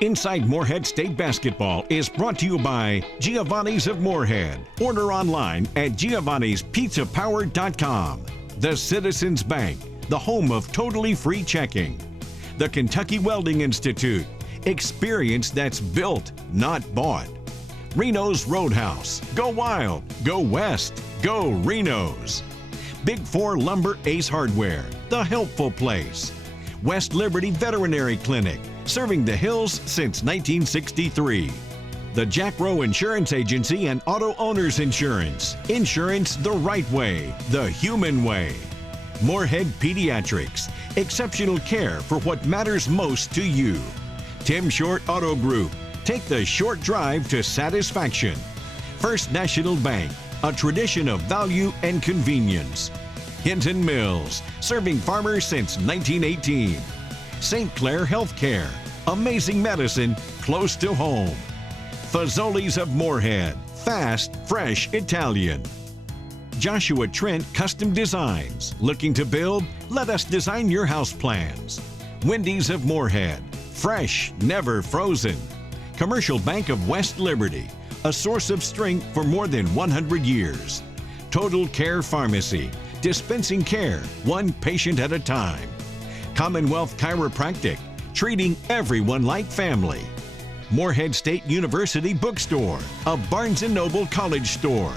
Inside Morehead State Basketball is brought to you by Giovanni's of Morehead. Order online at giovannispizzapower.com. The Citizens Bank, the home of totally free checking. The Kentucky Welding Institute, experience that's built, not bought. Reno's Roadhouse, go wild, go west, go Reno's. Big 4 Lumber Ace Hardware, the helpful place. West Liberty Veterinary Clinic, serving the hills since 1963. The Jack Rowe Insurance Agency and Auto Owners Insurance. Insurance the right way, the human way. Morehead Pediatrics, exceptional care for what matters most to you. Tim Short Auto Group, take the short drive to satisfaction. First National Bank, a tradition of value and convenience. Hinton Mills, serving farmers since 1918. St. Clair Healthcare, amazing medicine close to home. Fazoli's of Morehead, fast, fresh Italian. Joshua Trent Custom Designs, looking to build? Let us design your house plans. Wendy's of Morehead, fresh, never frozen. Commercial Bank of West Liberty, a source of strength for more than 100 years. Total Care Pharmacy, dispensing care, one patient at a time. Commonwealth Chiropractic, treating everyone like family. Morehead State University Bookstore, a Barnes & Noble college store.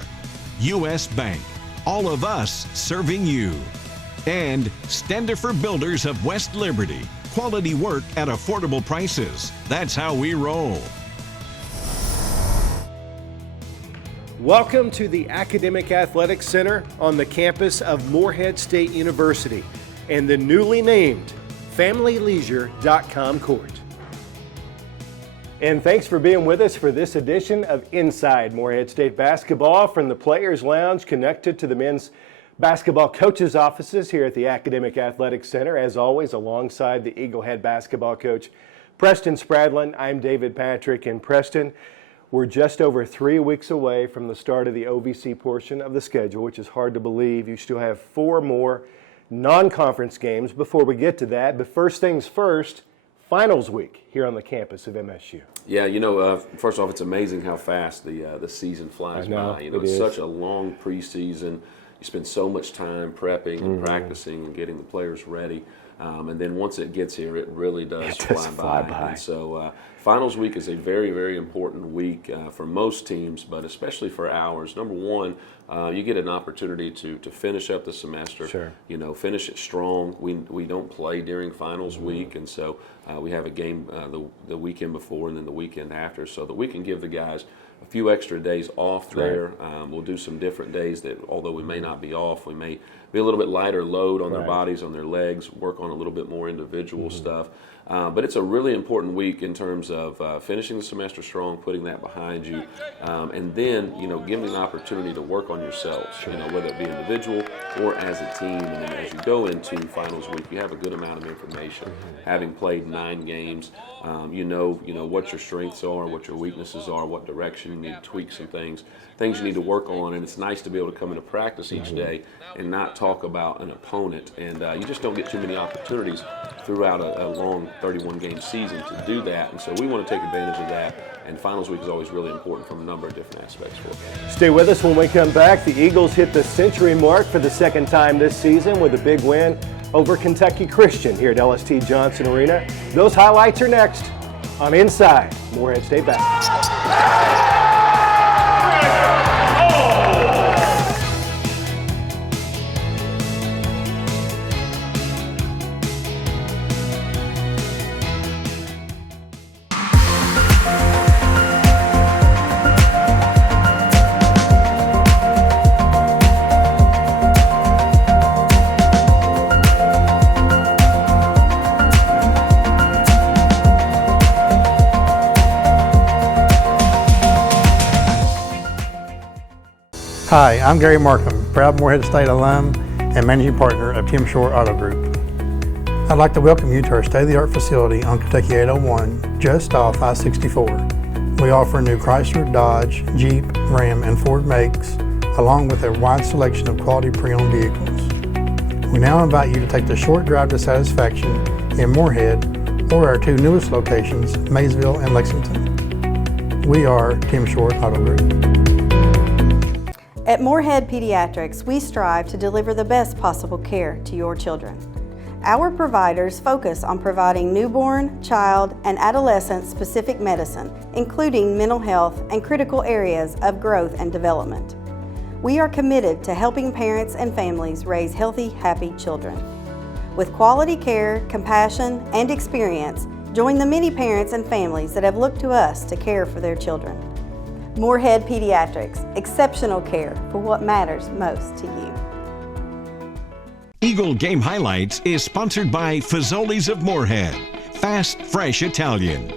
U.S. Bank, all of us serving you. And Standifer Builders of West Liberty, quality work at affordable prices. That's how we roll. Welcome to the Academic Athletics Center on the campus of Morehead State University and the newly named FamilyLeisure.com court. And thanks for being with us for this edition of Inside Morehead State Basketball from the Players Lounge, connected to the men's basketball coaches' offices here at the Academic Athletics Center. As always, alongside the Eagle Head basketball coach, Preston Spradlin. I'm David Patrick. And Preston, we're just over 3 weeks away from the start of the OVC portion of the schedule, which is hard to believe. You still have 4 more non-conference games before we get to that. But first things first, finals week here on the campus of MSU. Yeah, first off, it's amazing how fast the season flies by. It's such a long preseason. You spend so much time prepping and practicing and getting the players ready. And then once it gets here, it really does fly by. And so finals week is a very, very important week for most teams, but especially for ours. Number one, you get an opportunity to finish up the semester. Sure. Finish it strong. We don't play during finals week, and so we have a game the weekend before and then the weekend after, so that we can give the guys a few extra days off there. We'll do some different days that, although we may not be off, we may be a little bit lighter load on their bodies, on their legs, work on a little bit more individual stuff. But it's a really important week in terms of finishing the semester strong, putting that behind you, and then, giving an opportunity to work on yourselves, whether it be individual or as a team. And then as you go into finals week, you have a good amount of information. Having played 9 games, you know what your strengths are, what your weaknesses are, what direction you need to tweak some things you need to work on. And it's nice to be able to come into practice each day and not talk about an opponent. And you just don't get too many opportunities throughout a long 31-game season to do that. And so we want to take advantage of that. And finals week is always really important from a number of different aspects for us. Stay with us when we come back. The Eagles hit the century mark for the second time this season with a big win over Kentucky Christian here at LST Johnson Arena. Those highlights are next on Inside Morehead State Basketball. Hi, I'm Gary Markham, proud Morehead State alum and managing partner of Tim Short Auto Group. I'd like to welcome you to our state-of-the-art facility on Kentucky 801, just off I-64. We offer new Chrysler, Dodge, Jeep, Ram, and Ford makes, along with a wide selection of quality pre-owned vehicles. We now invite you to take the short drive to satisfaction in Morehead or our 2 newest locations, Maysville and Lexington. We are Tim Short Auto Group. At Morehead Pediatrics, we strive to deliver the best possible care to your children. Our providers focus on providing newborn, child, and adolescent-specific medicine, including mental health and critical areas of growth and development. We are committed to helping parents and families raise healthy, happy children. With quality care, compassion, and experience, join the many parents and families that have looked to us to care for their children. Morehead Pediatrics, exceptional care for what matters most to you. Eagle Game Highlights is sponsored by Fazoli's of Morehead, fast, fresh Italian.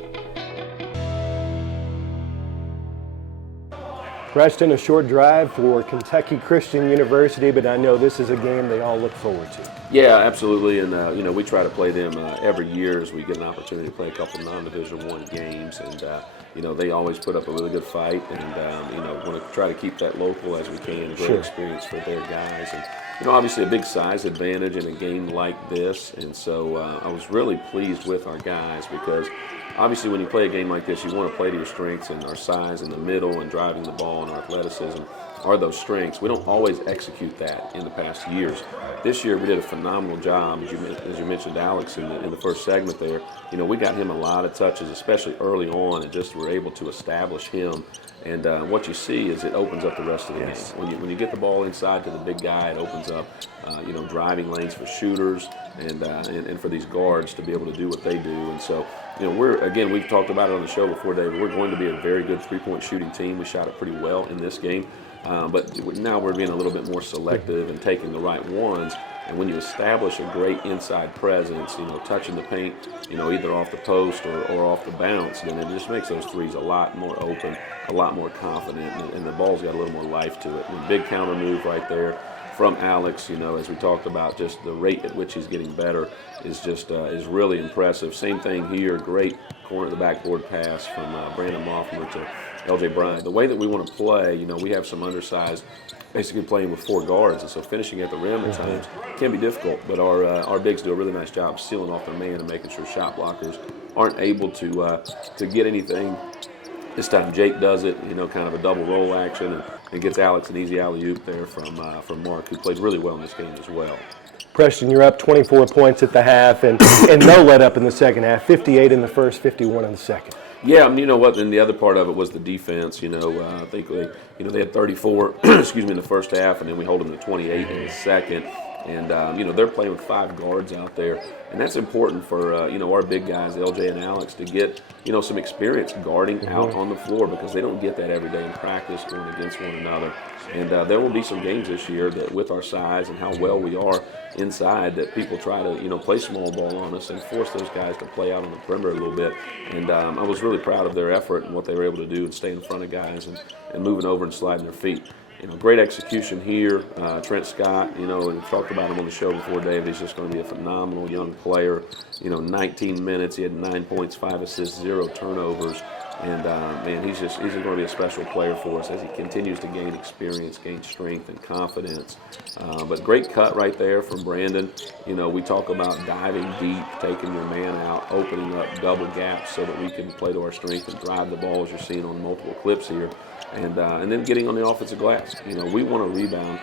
Preston, a short drive for Kentucky Christian University, but I know this is a game they all look forward to. Yeah, absolutely, and we try to play them every year as we get an opportunity to play a couple non-Division I games, and they always put up a really good fight, and want to try to keep that local as we can, great experience for their guys, and obviously a big size advantage in a game like this, and so I was really pleased with our guys because obviously when you play a game like this, you want to play to your strengths, and our size in the middle and driving the ball and our athleticism are those strengths. We don't always execute that in the past years. This year we did a phenomenal job, as you mentioned Alex in the first segment there. We got him a lot of touches, especially early on, and just were able to establish him. And what you see is it opens up the rest of the game. When you get the ball inside to the big guy, it opens up driving lanes for shooters and for these guards to be able to do what they do. And so we've talked about it on the show before, David. We're going to be a very good three-point shooting team. We shot it pretty well in this game. But now we're being a little bit more selective and taking the right ones. And when you establish a great inside presence, touching the paint, either off the post or off the bounce, then it just makes those threes a lot more open, a lot more confident, and the ball's got a little more life to it. And big counter move right there from Alex, as we talked about, just the rate at which he's getting better is just is really impressive. Same thing here, great corner of the backboard pass from Breanna Russo to L.J. Bryant. The way that we want to play, we have some undersized, basically playing with 4 guards, and so finishing at the rim at times can be difficult, but our bigs do a really nice job sealing off their man and making sure shot blockers aren't able to get anything. This time Jake does it, kind of a double roll action, and gets Alex an easy alley-oop there from Mark, who played really well in this game as well. Preston, you're up 24 points at the half, and no let up in the second half, 58 in the first, 51 in the second. Yeah, you know what? And the other part of it was the defense. I think they had 34, in the first half, and then we hold them to 28 in the second. And they're playing with 5 guards out there, and that's important for our big guys, LJ and Alex, to get some experience guarding out on the floor, because they don't get that every day in practice going against one another. And there will be some games this year that, with our size and how well we are inside, that people try to play small ball on us and force those guys to play out on the perimeter a little bit. And I was really proud of their effort and what they were able to do and stay in front of guys and moving over and sliding their feet. Great execution here. Trent Scott, and we talked about him on the show before, Dave. He's just going to be a phenomenal young player. 19 minutes, he had 9 points, 5 assists, 0 turnovers. And he's going to be a special player for us as he continues to gain experience, gain strength and confidence. But great cut right there from Brandon. We talk about diving deep, taking your man out, opening up double gaps so that we can play to our strength and drive the ball, as you're seeing on multiple clips here. And then getting on the offensive glass. We want to rebound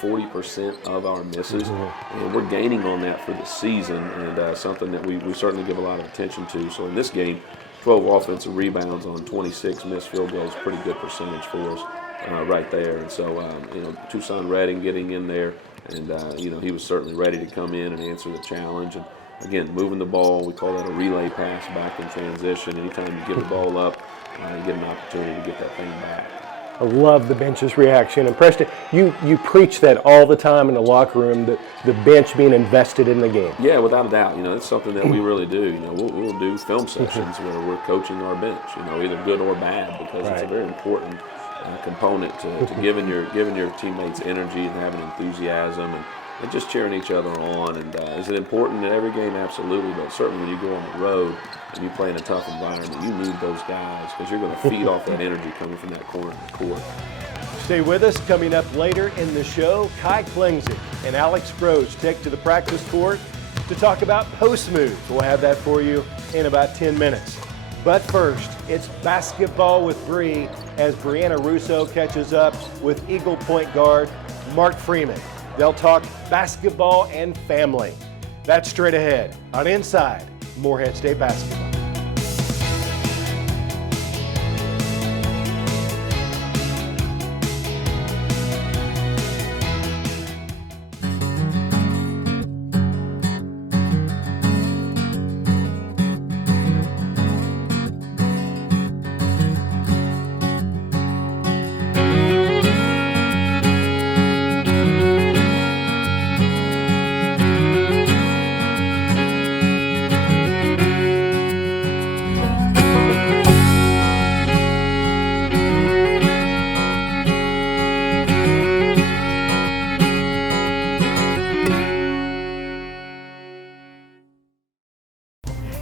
40% of our misses, and we're gaining on that for the season, and something that we certainly give a lot of attention to. So in this game, 12 offensive rebounds on 26 missed field goals, pretty good percentage for us right there. And so, Tucson Redding getting in there, and he was certainly ready to come in and answer the challenge. And again, moving the ball, we call that a relay pass back in transition. Anytime you get the ball up, you get an opportunity to get that thing back. I love the bench's reaction. And Preston, you preach that all the time in the locker room, the bench being invested in the game. Yeah, without a doubt. It's something that we really do. We'll do film sessions where we're coaching our bench, either good or bad, because it's a very important component to giving your teammates energy and having enthusiasm and just cheering each other on. And is it important in every game? Absolutely. But certainly when you go on the road and you play in a tough environment, you need those guys, because you're going to feed off that energy coming from that corner of the court. Stay with us. Coming up later in the show, Klingsick and Alex Gross take to the practice court to talk about post moves. We'll have that for you in about 10 minutes. But first, it's basketball with Bree as Breanna Russo catches up with Eagle point guard Mark Freeman. They'll talk basketball and family. That's straight ahead on Inside Morehead State Basketball.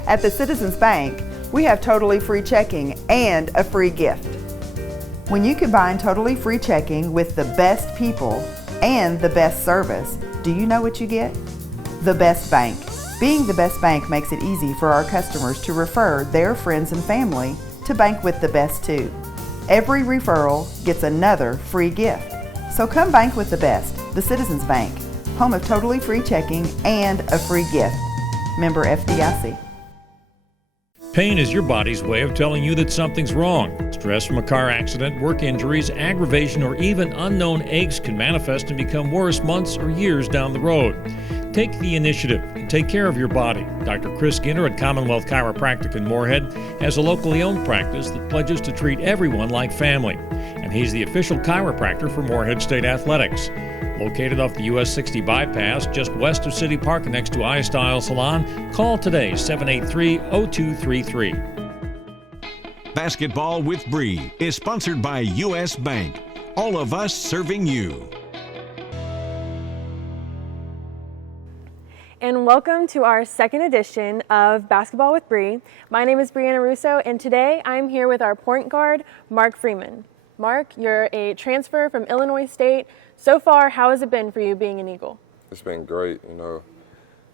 At the Citizens Bank, we have totally free checking and a free gift. When you combine totally free checking with the best people and the best service, do you know what you get? The best bank. Being the best bank makes it easy for our customers to refer their friends and family to bank with the best too. Every referral gets another free gift. So come bank with the best, the Citizens Bank, home of totally free checking and a free gift. Member FDIC. Pain is your body's way of telling you that something's wrong. Stress from a car accident, work injuries, aggravation, or even unknown aches can manifest and become worse months or years down the road. Take the initiative and take care of your body. Dr. Chris Skinner at Commonwealth Chiropractic in Morehead has a locally owned practice that pledges to treat everyone like family. And he's the official chiropractor for Morehead State Athletics. Located off the US 60 bypass, just west of City Park next to iStyle Salon, call today, 783-0233. Basketball with Bree is sponsored by US Bank. All of us serving you. And welcome to our second edition of Basketball with Bree. My name is Breanna Russo, and today I'm here with our point guard, Mark Freeman. Mark, you're a transfer from Illinois State. So far, how has it been for you being an Eagle? It's been great.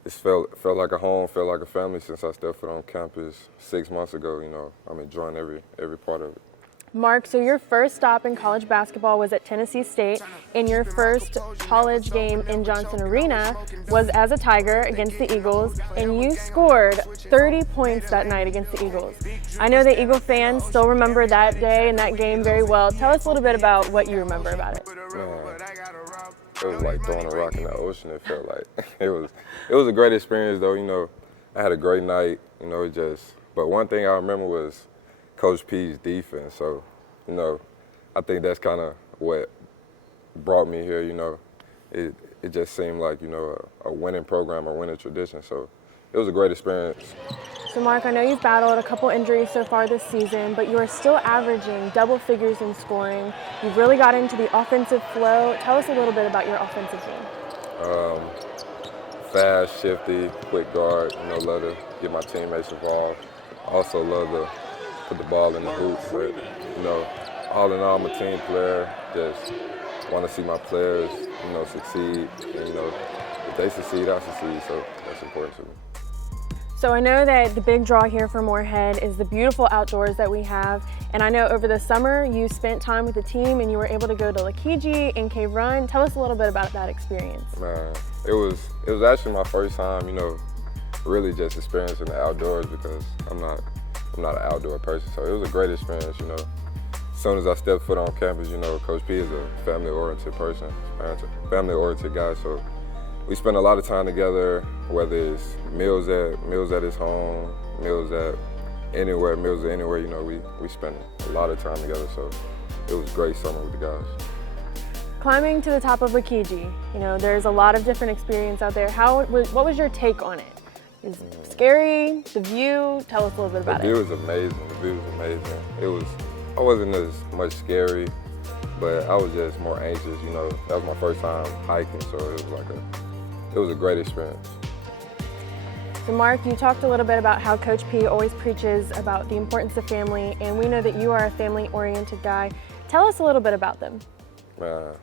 It's felt like a home, felt like a family since I stepped foot on campus 6 months ago. I'm enjoying every part of it. Mark, so your first stop in college basketball was at Tennessee State, and your first college game in Johnson Arena was as a Tiger against the Eagles, and you scored 30 points that night against the Eagles. I know the Eagle fans still remember that day and that game very well. Tell us a little bit about what you remember about it. It was like throwing a rock in the ocean, it felt like. It was a great experience though, I had a great night, but one thing I remember was Coach P's defense. So, I think that's kind of what brought me here, It just seemed like, a winning program, a winning tradition. So it was a great experience. So Mark, I know you've battled a couple injuries so far this season, but you are still averaging double figures in scoring. You've really got into the offensive flow. Tell us a little bit about your offensive game. Fast, shifty, quick guard, love to get my teammates involved. Also love to put the ball in the hoop, but all in all, I'm a team player. Just want to see my players, succeed. And, if they succeed, I succeed. So that's important to me. So I know that the big draw here for Morehead is the beautiful outdoors that we have, and I know over the summer you spent time with the team and you were able to go to Lakiji and Cave Run. Tell us a little bit about that experience. Man, it was actually my first time, really just experiencing the outdoors because I'm not an outdoor person, so it was a great experience, As soon as I stepped foot on campus, Coach P is a family-oriented person, family-oriented guy, so we spend a lot of time together, whether it's meals at his home, meals anywhere, we spend a lot of time together, so it was a great summer with the guys. Climbing to the top of Lakiji, there's a lot of different experience out there. What was your take on it? Is it scary? The view? Tell us a little bit about it. The view was amazing. I wasn't as much scary, but I was just more anxious, That was my first time hiking, so it was a great experience. So Mark, you talked a little bit about how Coach P always preaches about the importance of family, and we know that you are a family-oriented guy. Tell us a little bit about them. Man,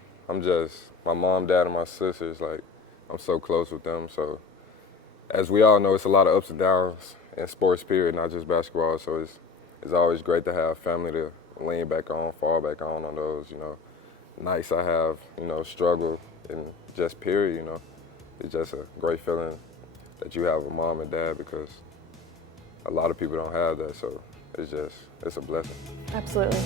my mom, dad, and my sisters, I'm so close with them, so as we all know, it's a lot of ups and downs in sports, period, not just basketball. So it's always great to have family to lean back on, fall back on those, nights I have, struggle and just period, It's just a great feeling that you have a mom and dad, because a lot of people don't have that. So it's a blessing. Absolutely.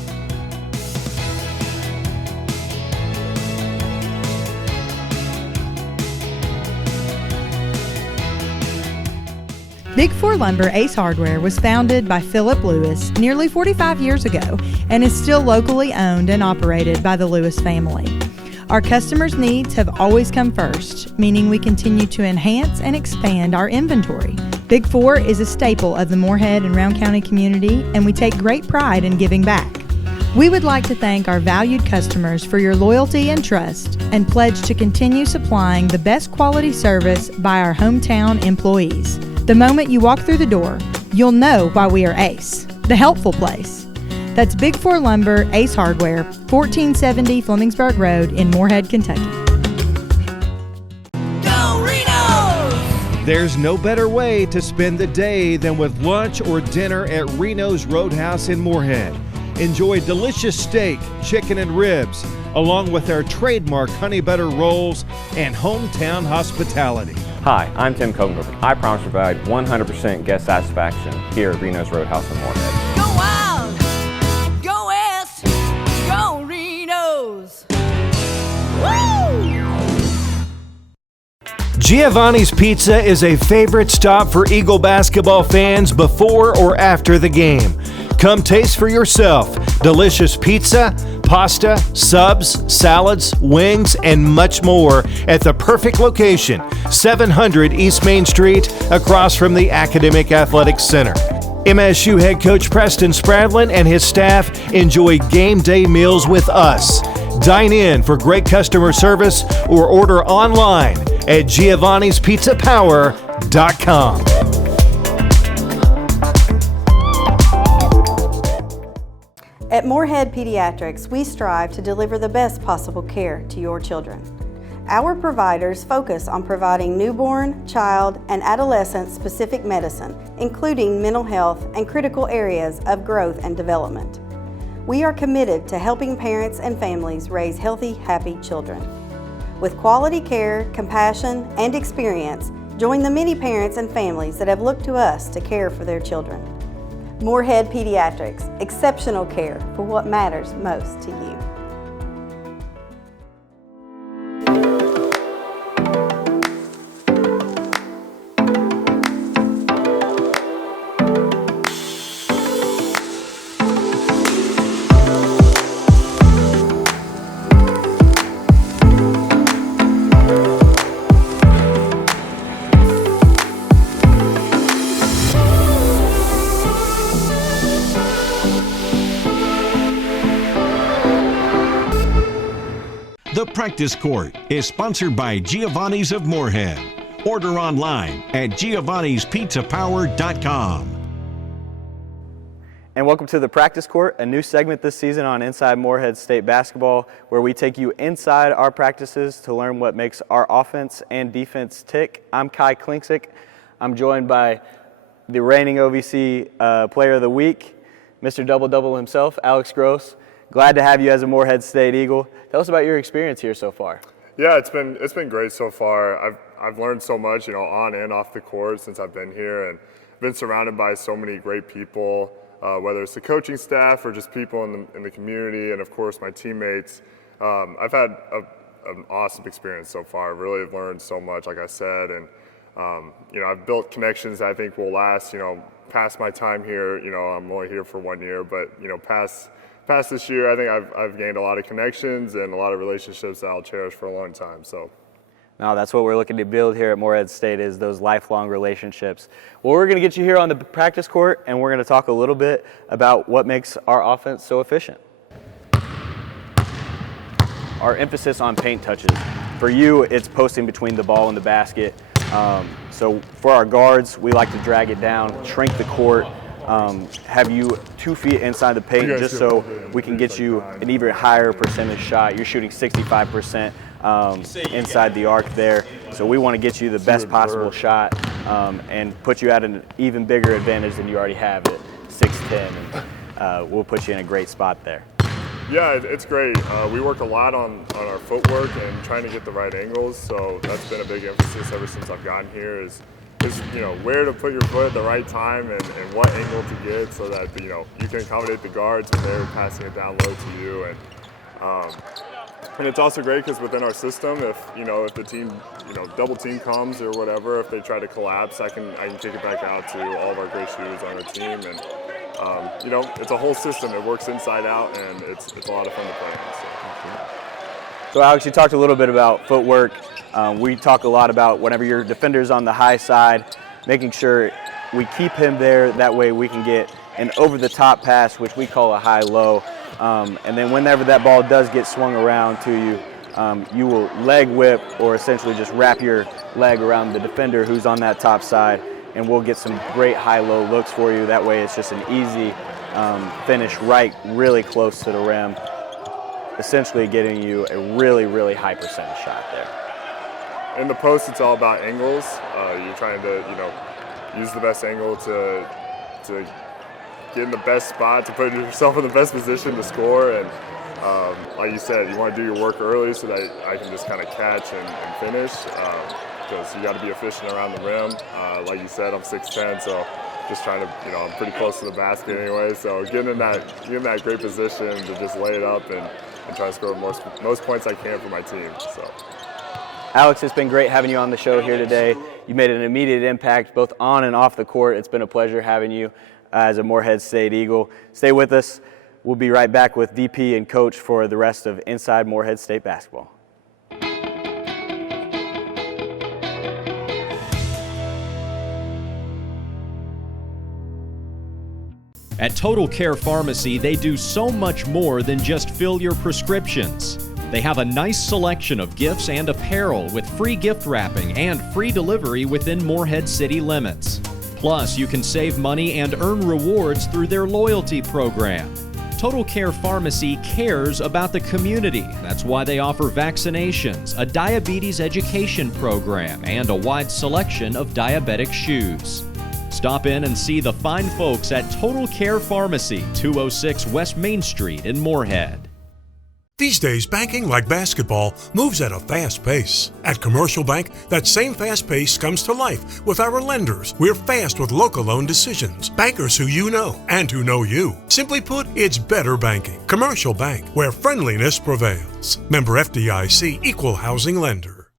Big Four Lumber Ace Hardware was founded by Philip Lewis nearly 45 years ago and is still locally owned and operated by the Lewis family. Our customers' needs have always come first, meaning we continue to enhance and expand our inventory. Big Four is a staple of the Morehead and Round County community, and we take great pride in giving back. We would like to thank our valued customers for your loyalty and trust, and pledge to continue supplying the best quality service by our hometown employees. The moment you walk through the door, you'll know why we are Ace, the helpful place. That's Big Four Lumber, Ace Hardware, 1470 Flemingsburg Road in Morehead, Kentucky. Go Reno's! There's no better way to spend the day than with lunch or dinner at Reno's Roadhouse in Morehead. Enjoy delicious steak, chicken, and ribs, along with our trademark honey butter rolls and hometown hospitality. Hi, I'm Tim Copenberg. I promise to provide 100% guest satisfaction here at Reno's Roadhouse in Morehead. Go wild! Go west! Go Reno's! Woo! Giovanni's Pizza is a favorite stop for Eagle basketball fans before or after the game. Come taste for yourself delicious pizza, pasta, subs, salads, wings, and much more at the perfect location, 700 East Main Street, across from the Academic Athletics Center. MSU head coach Preston Spradlin and his staff enjoy game day meals with us. Dine in for great customer service or order online at giovannispizzapower.com. At Morehead Pediatrics, we strive to deliver the best possible care to your children. Our providers focus on providing newborn, child, and adolescent-specific medicine, including mental health and critical areas of growth and development. We are committed to helping parents and families raise healthy, happy children. With quality care, compassion, and experience, join the many parents and families that have looked to us to care for their children. Morehead Pediatrics, exceptional care for what matters most to you. The Practice Court is sponsored by Giovanni's of Morehead. Order online at giovannispizzapower.com. And welcome to the Practice Court, a new segment this season on Inside Morehead State Basketball, where we take you inside our practices to learn what makes our offense and defense tick. I'm Klingsick. I'm joined by the reigning OVC Player of the Week, Mr. Double-Double himself, Alex Gross. Glad to have you as a Morehead State Eagle. Tell us about your experience here so far. Yeah, it's been great so far. I've learned so much, on and off the court since I've been here, and been surrounded by so many great people, whether it's the coaching staff or just people in the community, and of course my teammates. I've had an awesome experience so far. I've really learned so much, like I said, and I've built connections that I think will last. Past my time here, I'm only here for 1 year, but past this year, I think I've gained a lot of connections and a lot of relationships that I'll cherish for a long time. So, no, that's what we're looking to build here at Morehead State, is those lifelong relationships. Well, we're going to get you here on the practice court, and we're going to talk a little bit about what makes our offense so efficient. Our emphasis on paint touches. For you, it's posting between the ball and the basket. So for our guards, we like to drag it down, shrink the court, have you 2 feet inside the paint just so we can get you an even higher percentage shot. You're shooting 65% inside the arc there. So we want to get you the best possible shot and put you at an even bigger advantage than you already have at 6'10", and we'll put you in a great spot there. Yeah, it's great. We work a lot on our footwork and trying to get the right angles, so that's been a big emphasis ever since I've gotten here is where to put your foot at the right time and what angle to get so that you can accommodate the guards when they're passing it down low to you. And it's also great because within our system, if the team double team comes or whatever, if they try to collapse, I can kick it back out to all of our great shooters on our team. And it's a whole system. It works inside out, and it's a lot of fun to play in. So Alex, you talked a little bit about footwork. We talk a lot about whenever your defender's on the high side, making sure we keep him there. That way we can get an over-the-top pass, which we call a high-low. And then whenever that ball does get swung around to you, you will leg whip or essentially just wrap your leg around the defender who's on that top side, and we'll get some great high-low looks for you. That way it's just an easy finish really close to the rim, essentially getting you a really, really high percentage shot there. In the post, it's all about angles. You're trying to, use the best angle to get in the best spot, to put yourself in the best position to score. And like you said, you want to do your work early so that I can just kind of catch and finish. Because you got to be efficient around the rim. Like you said, I'm 6'10", so just trying to, I'm pretty close to the basket anyway. So getting in that great position to just lay it up and try to score most points I can for my team. So. Alex, it's been great having you on the show here today. You made an immediate impact both on and off the court. It's been a pleasure having you as a Morehead State Eagle. Stay with us. We'll be right back with VP and Coach for the rest of Inside Morehead State Basketball. At Total Care Pharmacy, they do so much more than just fill your prescriptions. They have a nice selection of gifts and apparel with free gift wrapping and free delivery within Morehead city limits. Plus, you can save money and earn rewards through their loyalty program. Total Care Pharmacy cares about the community. That's why they offer vaccinations, a diabetes education program, and a wide selection of diabetic shoes. Stop in and see the fine folks at Total Care Pharmacy, 206 West Main Street in Morehead. These days, banking, like basketball, moves at a fast pace. At Commercial Bank, that same fast pace comes to life with our lenders. We're fast with local loan decisions. Bankers who you know and who know you. Simply put, it's better banking. Commercial Bank, where friendliness prevails. Member FDIC, Equal Housing Lender.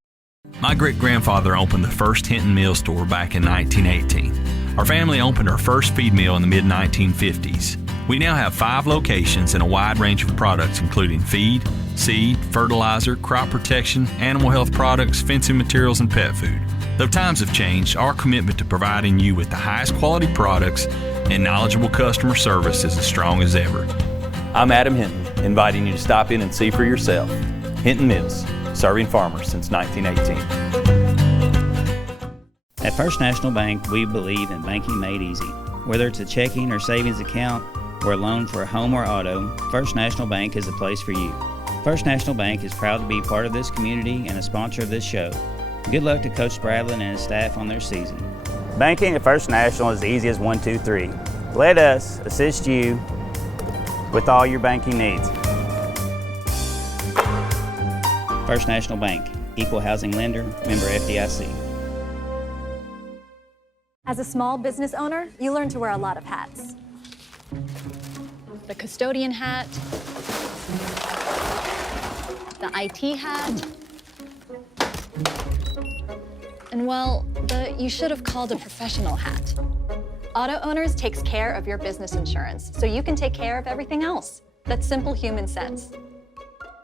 My great-grandfather opened the first Hinton Mill store back in 1918. Our family opened our first feed mill in the mid-1950s. We now have 5 locations and a wide range of products including feed, seed, fertilizer, crop protection, animal health products, fencing materials, and pet food. Though times have changed, our commitment to providing you with the highest quality products and knowledgeable customer service is as strong as ever. I'm Adam Hinton, inviting you to stop in and see for yourself. Hinton Mills, serving farmers since 1918. At First National Bank, we believe in banking made easy. Whether it's a checking or savings account or a loan for a home or auto, First National Bank is the place for you. First National Bank is proud to be part of this community and a sponsor of this show. Good luck to Coach Spradlin and his staff on their season. Banking at First National is easy as 1, 2, 3. Let us assist you with all your banking needs. First National Bank, Equal Housing Lender, member FDIC. As a small business owner, you learn to wear a lot of hats. The custodian hat, the IT hat, and well, the you should have called a professional hat. Auto Owners takes care of your business insurance, so you can take care of everything else. That's simple human sense.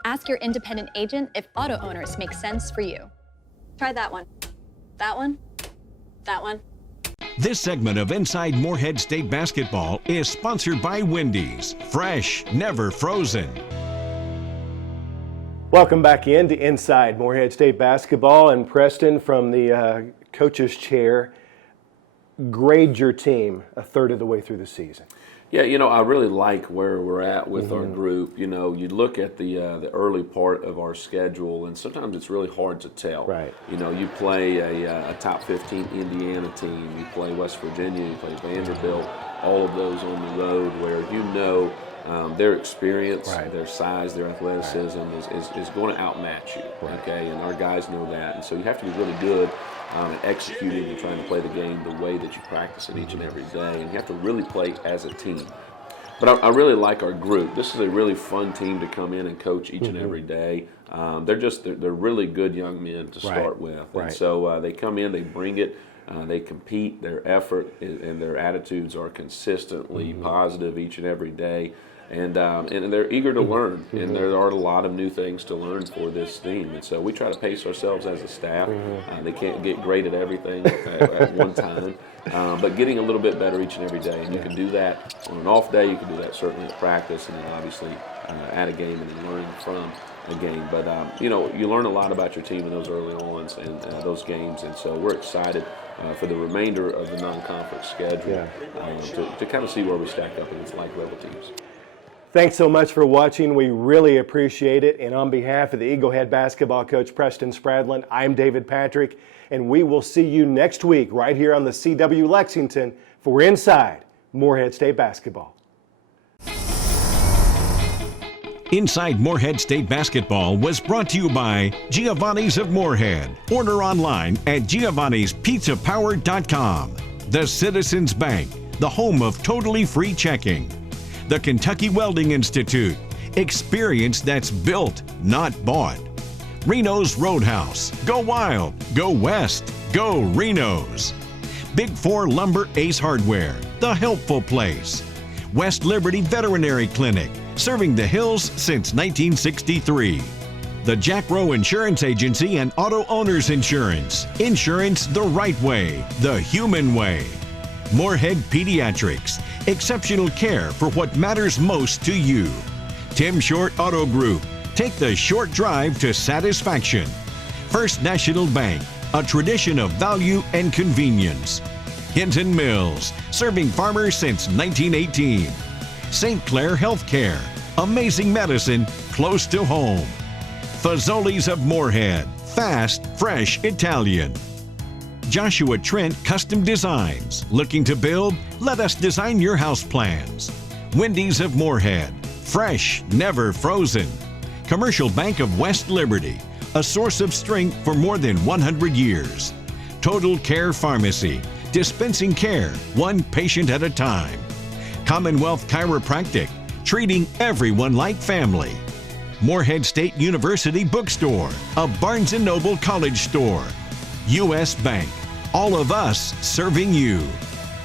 Ask your independent agent if Auto Owners makes sense for you. Try that one, that one, that one. This segment of Inside Morehead State Basketball is sponsored by Wendy's. Fresh, never frozen. Welcome back into Inside Morehead State Basketball. And Preston, from the coach's chair, grade your team a third of the way through the season. Yeah, I really like where we're at with our group. You look at the early part of our schedule, and sometimes it's really hard to tell. Right. You play a top 15 Indiana team, you play West Virginia, you play Vanderbilt, all of those on the road where their experience, their size, their athleticism is going to outmatch you. Okay, and our guys know that, and so you have to be really good at executing and trying to play the game the way that you practice it each and every day, and you have to really play as a team. But I really like our group. This is a really fun team to come in and coach each and every day. They're really good young men to start with, and so they come in, they bring it. They compete, their effort and their attitudes are consistently positive each and every day. And they're eager to learn, and there are a lot of new things to learn for this team. And so we try to pace ourselves as a staff. They can't get great at everything at one time, but getting a little bit better each and every day. And you can do that on an off day. You can do that certainly at practice, and then obviously at a game and then learning from a game. But you learn a lot about your team in those early ons and those games. And so we're excited for the remainder of the non-conference schedule to kind of see where we stack up against like-level teams. Thanks so much for watching. We really appreciate it. And on behalf of the Eagle Head basketball coach, Preston Spradlin, I'm David Patrick, and we will see you next week right here on the CW Lexington for Inside Morehead State Basketball. Inside Morehead State Basketball was brought to you by Giovanni's of Morehead. Order online at giovannispizzapower.com. The Citizens Bank, the home of totally free checking. The Kentucky Welding Institute, experience that's built, not bought. Reno's Roadhouse, go wild, go west, go Reno's. Big 4 Lumber Ace Hardware, the helpful place. West Liberty Veterinary Clinic, serving the hills since 1963. The Jack Rowe Insurance Agency and Auto Owners Insurance, insurance the right way, the human way. Morehead Pediatrics, exceptional care for what matters most to you. Tim Short Auto Group, take the short drive to satisfaction. First National Bank, a tradition of value and convenience. Hinton Mills, serving farmers since 1918. St. Clair Healthcare, amazing medicine close to home. Fazoli's of Morehead, fast, fresh Italian. Joshua Trent Custom Designs. Looking to build? Let us design your house plans. Wendy's of Morehead. Fresh, never frozen. Commercial Bank of West Liberty. A source of strength for more than 100 years. Total Care Pharmacy. Dispensing care, one patient at a time. Commonwealth Chiropractic. Treating everyone like family. Morehead State University Bookstore. A Barnes & Noble College store. U.S. Bank. All of us serving you.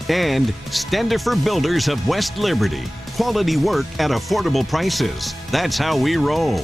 And Standifer Builders of West Liberty. Quality work at affordable prices. That's how we roll.